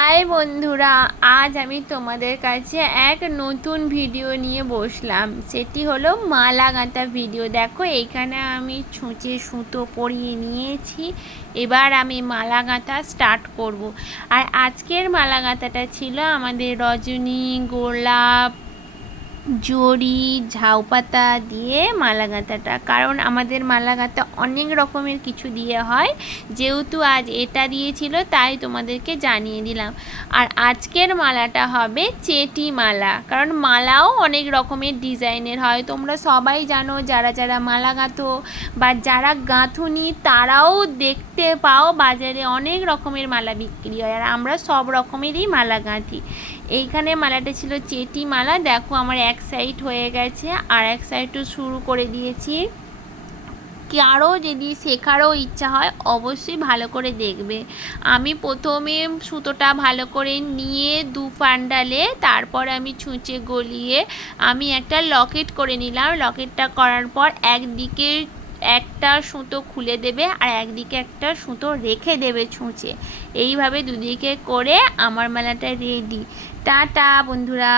High বন্ধুরা, আজ আমি তোমাদের কাছে এক নতুন ভিডিও নিয়ে বসলাম। সেটি হলো মালা গাঁথা ভিডিও। দেখো, এইখানে আমি ছুঁচে সুতো পরিয়ে নিয়েছি। এবার আমি মালা গাঁথা স্টার্ট করব। আর আজকের মালা গাঁথাটা ছিল আমাদের রজনী, গোলাপ, জড়ি, ঝাউপাতা দিয়ে মালা গাঁথাটা। কারণ আমাদের মালা গাঁথা অনেক রকমের কিছু দিয়ে হয়, যেহেতু আজ এটা দিয়েছিল তাই তোমাদেরকে জানিয়ে দিলাম। আর আজকের মালাটা হবে চেটি মালা, কারণ মালাও অনেক রকমের ডিজাইনের হয়। তোমরা সবাই জানো, যারা যারা মালা গাঁথো বা যারা গাঁথুনি তারাও দেখতে পাও বাজারে অনেক রকমের মালা বিক্রি হয়, আর আমরা সব রকমেরই মালা গাঁথি। এইখানে মালাটা ছিল চেটি মালা। দেখো, আমার এক সাইড হয়ে গেছে, আর এক সাইডও শুরু করে দিয়েছি। কারো যদি শেখারও ইচ্ছা হয় অবশ্যই ভালো করে দেখবে। আমি প্রথমে সুতোটা ভালো করে নিয়ে দু ফান্ডালে, তারপর আমি ছুঁচে গলিয়ে আমি একটা লকেট করে নিলাম। লকেটটা করার পর একদিকে একটা সুতো খুলে দেবে আর একদিকে একটা সুতো রেখে দেবে ছুঁচে। এইভাবে দুদিকে করে আমার মালাটা রেডি। টাটা বন্ধুরা।